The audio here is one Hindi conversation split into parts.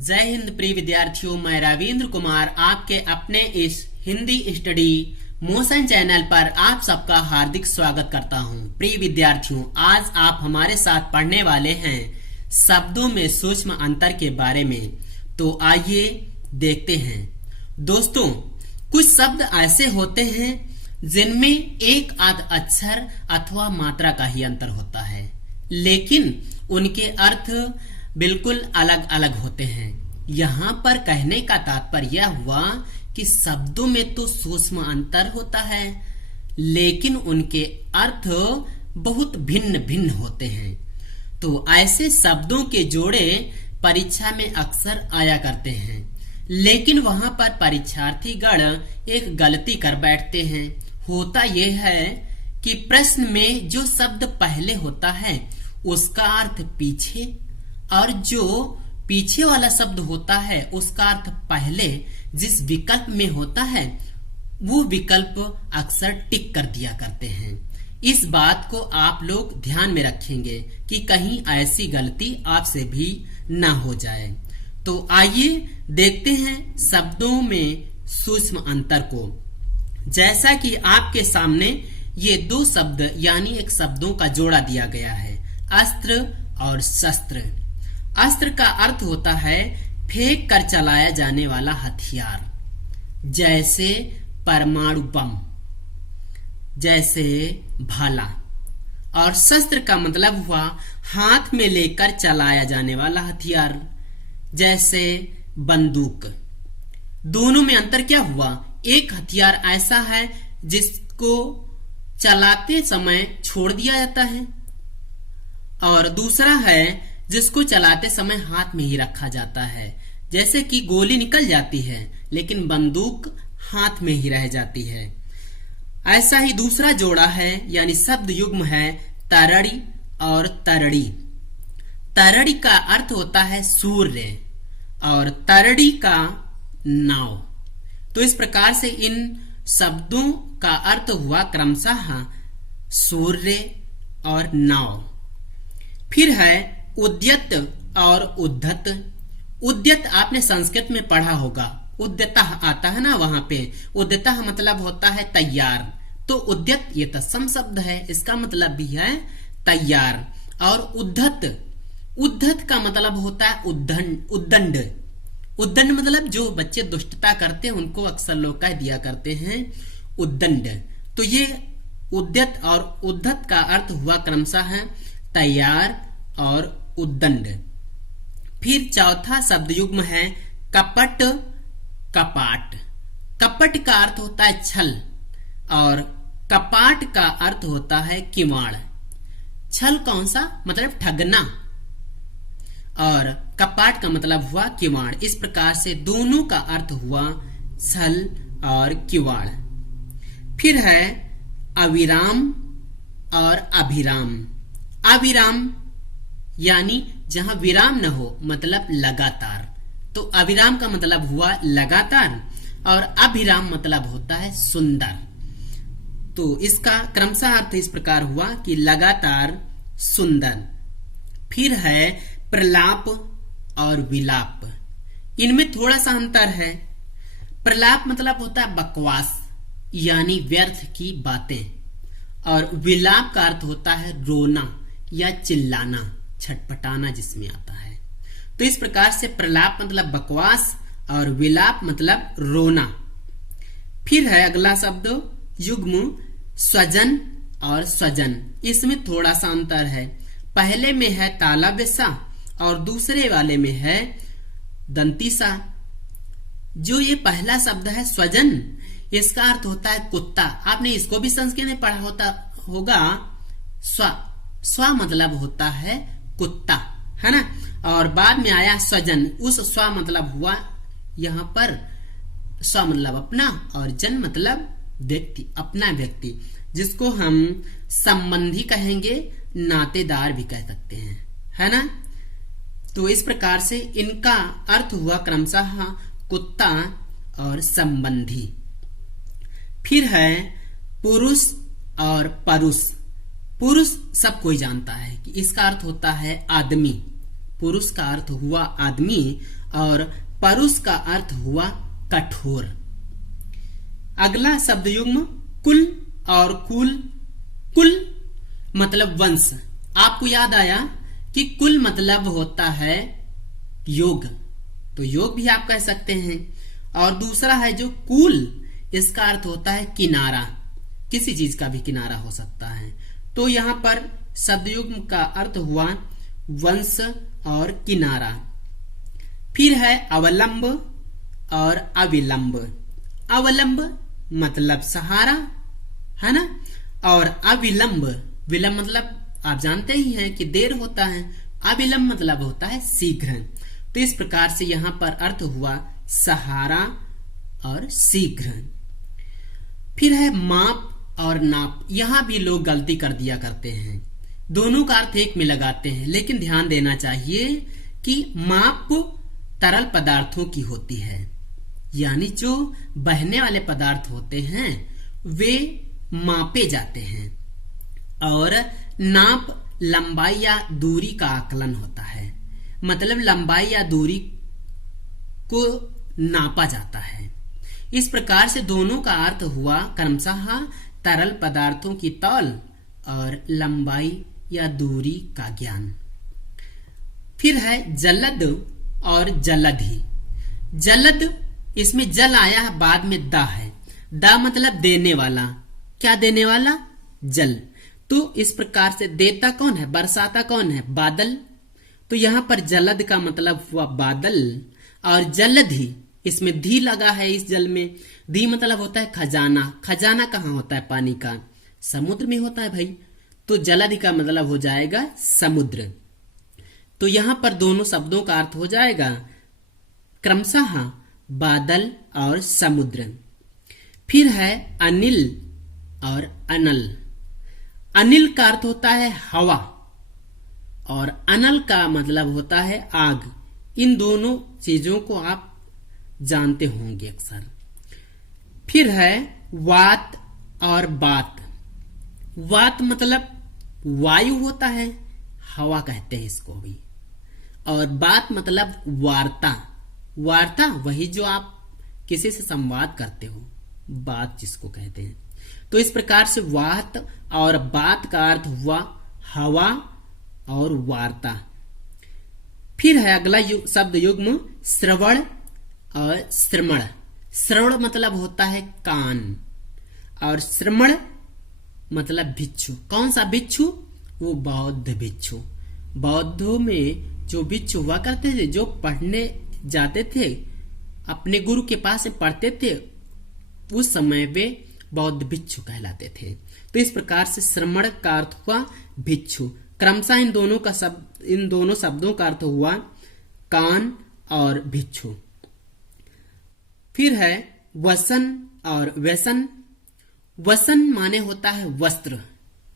जय हिंद प्रिय विद्यार्थियों, मैं रविंद्र कुमार आपके अपने इस हिंदी स्टडी मोशन चैनल पर आप सबका हार्दिक स्वागत करता हूं। प्रिय विद्यार्थियों, आज आप हमारे साथ पढ़ने वाले हैं शब्दों में सूक्ष्म अंतर के बारे में। तो आइए देखते हैं। दोस्तों, कुछ शब्द ऐसे होते हैं जिनमें एक आध अक्षर अथवा मात्रा का ही अंतर होता है, लेकिन उनके अर्थ बिल्कुल अलग अलग होते हैं। यहाँ पर कहने का तात्पर्य यह हुआ कि शब्दों में तो सूक्ष्म अंतर होता है, लेकिन उनके अर्थ बहुत भिन्न भिन्न होते हैं। तो ऐसे शब्दों के जोड़े परीक्षा में अक्सर आया करते हैं, लेकिन वहां पर परीक्षार्थी गण एक गलती कर बैठते हैं। होता यह है कि प्रश्न में जो शब्द पहले होता है उसका अर्थ पीछे, और जो पीछे वाला शब्द होता है उसका अर्थ पहले जिस विकल्प में होता है वो विकल्प अक्सर टिक कर दिया करते हैं। इस बात को आप लोग ध्यान में रखेंगे कि कहीं ऐसी गलती आपसे भी ना हो जाए। तो आइए देखते हैं शब्दों में सूक्ष्म अंतर को। जैसा कि आपके सामने ये दो शब्द यानी एक शब्दों का जोड़ा दिया गया है, अस्त्र और शस्त्र। अस्त्र का अर्थ होता है फेंक कर चलाया जाने वाला हथियार, जैसे परमाणु बम, जैसे भाला। और शस्त्र का मतलब हुआ हाथ में लेकर चलाया जाने वाला हथियार, जैसे बंदूक। दोनों में अंतर क्या हुआ? एक हथियार ऐसा है जिसको चलाते समय छोड़ दिया जाता है, और दूसरा है जिसको चलाते समय हाथ में ही रखा जाता है। जैसे कि गोली निकल जाती है लेकिन बंदूक हाथ में ही रह जाती है। ऐसा ही दूसरा जोड़ा है यानी शब्द युग्म है तरड़ी और तरड़ी। तरड़ी का अर्थ होता है सूर्य और तरड़ी का नाव। तो इस प्रकार से इन शब्दों का अर्थ हुआ क्रमशः सूर्य और नाव। फिर है उद्यत और उद्धत। उद्यत आपने संस्कृत में पढ़ा होगा, उद्यतः आता है ना, वहां पे उद्यतः मतलब होता है तैयार। तो उद्यत ये तत्सम शब्द है, इसका मतलब भी है तैयार। और उद्धत, उद्धत का मतलब होता है उद्दंड। उद्दंड मतलब जो बच्चे दुष्टता करते हैं उनको अक्सर लोग कह दिया करते हैं उद्दंड। तो ये उद्यत और उद्धत का अर्थ हुआ क्रमशः तैयार और उद्दंड। फिर चौथा शब्द युग्म है कपट कपाट। कपट का अर्थ होता है छल और कपाट का अर्थ होता है किवाड़। छल कौन सा? मतलब ठगना, और कपाट का मतलब हुआ किवाड़। इस प्रकार से दोनों का अर्थ हुआ छल और किवाड़। फिर है अविराम और अभिराम। अविराम यानी जहां विराम न हो, मतलब लगातार। तो अविराम का मतलब हुआ लगातार और अभिराम मतलब होता है सुंदर। तो इसका क्रमशः अर्थ इस प्रकार हुआ कि लगातार सुंदर। फिर है प्रलाप और विलाप। इनमें थोड़ा सा अंतर है। प्रलाप मतलब होता है बकवास यानी व्यर्थ की बातें, और विलाप का अर्थ होता है रोना या चिल्लाना, छटपटाना जिसमें आता है। तो इस प्रकार से प्रलाप मतलब बकवास और विलाप मतलब रोना। फिर है अगला शब्द युग्म स्वजन और स्वजन। इसमें थोड़ा सा अंतर है। पहले में है तालव्य सा और दूसरे वाले में है दंती सा। जो ये पहला शब्द है स्वजन, इसका अर्थ होता है कुत्ता। आपने इसको भी संस्कृत में पढ़ा होगा। स्व मतलब होता है कुत्ता, है ना। और बाद में आया स्वजन। उस स्व मतलब हुआ यहाँ पर स्व मतलब अपना और जन मतलब व्यक्ति, अपना व्यक्ति, जिसको हम संबंधी कहेंगे, नातेदार भी कह सकते हैं, है ना। तो इस प्रकार से इनका अर्थ हुआ क्रमशः कुत्ता और संबंधी। फिर है पुरुष और परुष। पुरुष सब कोई जानता है कि इसका अर्थ होता है आदमी, पुरुष का अर्थ हुआ आदमी और परुष का अर्थ हुआ कठोर। अगला शब्द युग्म कुल और कुल। कुल मतलब वंश। आपको याद आया कि कुल मतलब होता है योग, तो योग भी आप कह सकते हैं। और दूसरा है जो कुल, इसका अर्थ होता है किनारा, किसी चीज का भी किनारा हो सकता है। तो यहां पर शब्दयुग्म का अर्थ हुआ वंश और किनारा। फिर है अवलंब और अविलंब। अवलंब मतलब सहारा, है ना, और अविलंब, विलंब मतलब आप जानते ही हैं कि देर होता है, अविलंब मतलब होता है शीघ्र। तो इस प्रकार से यहां पर अर्थ हुआ सहारा और शीघ्र। फिर है माप और नाप। यहां भी लोग गलती कर दिया करते हैं, दोनों का अर्थ एक में लगाते हैं, लेकिन ध्यान देना चाहिए कि माप तरल पदार्थों की होती है, यानी जो बहने वाले पदार्थ होते हैं वे मापे जाते हैं, और नाप लंबाई या दूरी का आकलन होता है, मतलब लंबाई या दूरी को नापा जाता है। इस प्रकार से दोनों का अर्थ हुआ क्रमशः तरल पदार्थों की तौल और लंबाई या दूरी का ज्ञान। फिर है जलद और जलधि। जलद, इसमें जल आया है, बाद में दा है। दा मतलब देने वाला, क्या देने वाला? जल। तो इस प्रकार से देता कौन है, बरसाता कौन है? बादल। तो यहां पर जलद का मतलब हुआ बादल, और जलधि, इसमें धी लगा है इस जल में। धी मतलब होता है खजाना। खजाना कहाँ होता है पानी का? समुद्र में होता है भाई। तो जलधि का मतलब हो जाएगा समुद्र। तो यहां पर दोनों शब्दों का अर्थ हो जाएगा क्रमशः बादल और समुद्र। फिर है अनिल और अनल। अनिल का अर्थ होता है हवा, और अनल का मतलब होता है आग। इन दोनों चीजों को आप जानते होंगे अक्सर। फिर है वात और बात। वात मतलब वायु होता है, हवा कहते हैं इसको भी, और बात मतलब वार्ता। वार्ता वही जो आप किसी से संवाद करते हो, बात जिसको कहते हैं। तो इस प्रकार से वात और बात का अर्थ हुआ हवा और वार्ता। फिर है अगला शब्द युग्म श्रवण और श्रमण। श्रवण मतलब होता है कान, और श्रमण मतलब भिक्षु। कौन सा भिक्षु? वो बौद्ध भिक्षु। बौद्धों में जो भिक्षु हुआ करते थे, जो पढ़ने जाते थे, अपने गुरु के पास पढ़ते थे, उस समय वे बौद्ध भिक्षु कहलाते थे। तो इस प्रकार से श्रमण का अर्थ हुआ भिक्षु। क्रमशः इन दोनों शब्दों का अर्थ हुआ कान और भिक्षु। फिर है वसन और व्यसन। वसन माने होता है वस्त्र,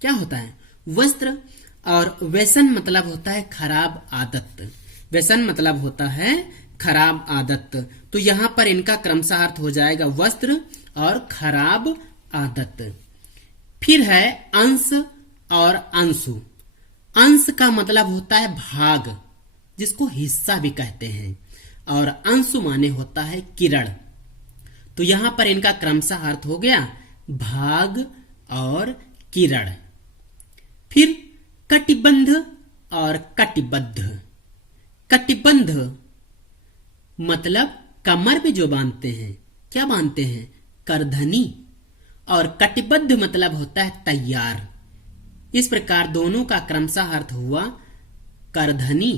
क्या होता है? वस्त्र। और व्यसन मतलब होता है खराब आदत। व्यसन मतलब होता है खराब आदत। तो यहां पर इनका क्रमशः अर्थ हो जाएगा वस्त्र और खराब आदत। फिर है अंश और अंशु। अंश का मतलब होता है भाग, जिसको हिस्सा भी कहते हैं, और अंशु माने होता है किरण। तो यहां पर इनका क्रमशः अर्थ हो गया भाग और किरण। फिर कटिबंध और कटिबद्ध। कटिबंध मतलब कमर में जो बांधते हैं, क्या बांधते हैं? करधनी। और कटिबद्ध मतलब होता है तैयार। इस प्रकार दोनों का क्रमशः अर्थ हुआ करधनी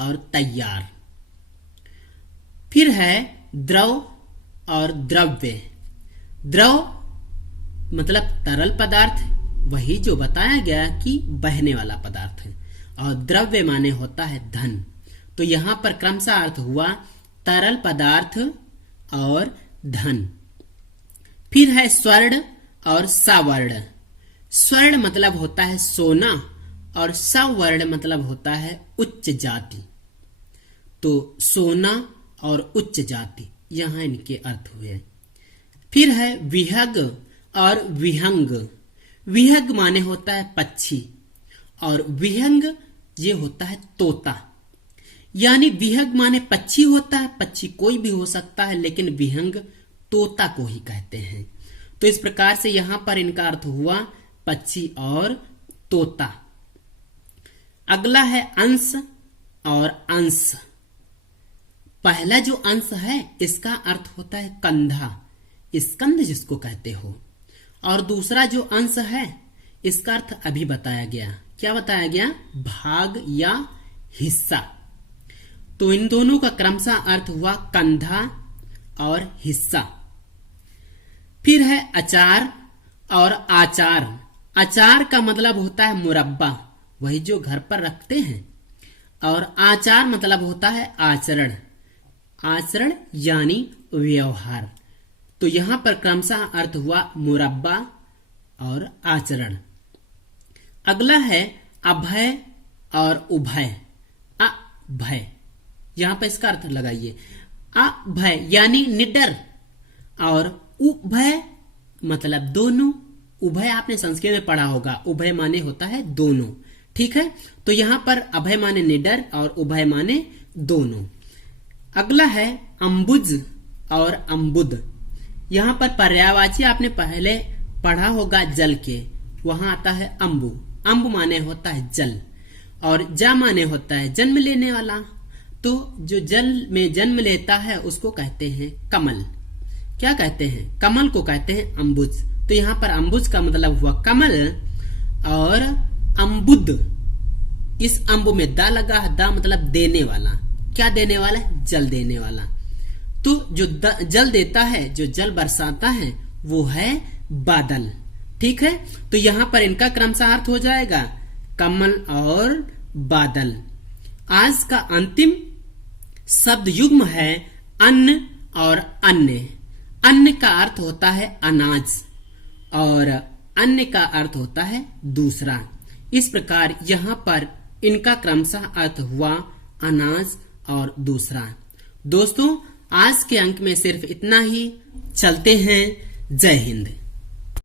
और तैयार। फिर है द्रव और द्रव्य। द्रव मतलब तरल पदार्थ, वही जो बताया गया कि बहने वाला पदार्थ है, और द्रव्य माने होता है धन। तो यहां पर क्रमशः अर्थ हुआ तरल पदार्थ और धन। फिर है स्वर्ण और सवर्ण। स्वर्ण मतलब होता है सोना, और सवर्ण मतलब होता है उच्च जाति। तो सोना और उच्च जाति, यहां इनके अर्थ हुए। फिर है विहग और विहंग। विहग माने होता है पक्षी, और विहंग ये होता है तोता। यानी विहंग माने पक्षी होता है, पक्षी कोई भी हो सकता है, लेकिन विहंग तोता को ही कहते हैं। तो इस प्रकार से यहां पर इनका अर्थ हुआ पक्षी और तोता। अगला है अंश और अंश। पहला जो अंश है इसका अर्थ होता है कंधा, स्कंद जिसको कहते हो, और दूसरा जो अंश है इसका अर्थ अभी बताया गया। क्या बताया गया? भाग या हिस्सा। तो इन दोनों का क्रमशः अर्थ हुआ कंधा और हिस्सा। फिर है अचार और आचार। अचार का मतलब होता है मुरब्बा, वही जो घर पर रखते हैं, और आचार मतलब होता है आचरण। आचरण यानी व्यवहार। तो यहां पर क्रमशः अर्थ हुआ मुरब्बा और आचरण। अगला है अभय और उभय। अभय, यहां पर इसका अर्थ लगाइए। अभय यानी निडर, और उभय मतलब दोनों। उभय आपने संस्कृत में पढ़ा होगा, उभय माने होता है दोनों। ठीक है, तो यहां पर अभय माने निडर और उभय माने दोनों। अगला है अंबुज और अंबुद। यहां पर पर्यायवाची आपने पहले पढ़ा होगा जल के, वहां आता है अंबु। अंब माने होता है जल, और जा माने होता है जन्म लेने वाला। तो जो जल में जन्म लेता है उसको कहते हैं कमल। क्या कहते हैं? कमल को कहते हैं अंबुज। तो यहाँ पर अंबुज का मतलब हुआ कमल, और अंबुद, इस अंबु में दा लगा है, दा मतलब देने वाला। क्या देने वाला है? जल देने वाला। तो जो जल देता है, जो जल बरसाता है, वो है बादल। ठीक है, तो यहां पर इनका क्रमशः अर्थ हो जाएगा कमल और बादल। आज का अंतिम शब्द युग्म है अन्न और अन्य। अन्न का अर्थ होता है अनाज, और अन्य का अर्थ होता है दूसरा। इस प्रकार यहां पर इनका क्रमशः अर्थ हुआ अनाज और दूसरा। दोस्तों, आज के अंक में सिर्फ इतना ही। चलते हैं। जय हिंद।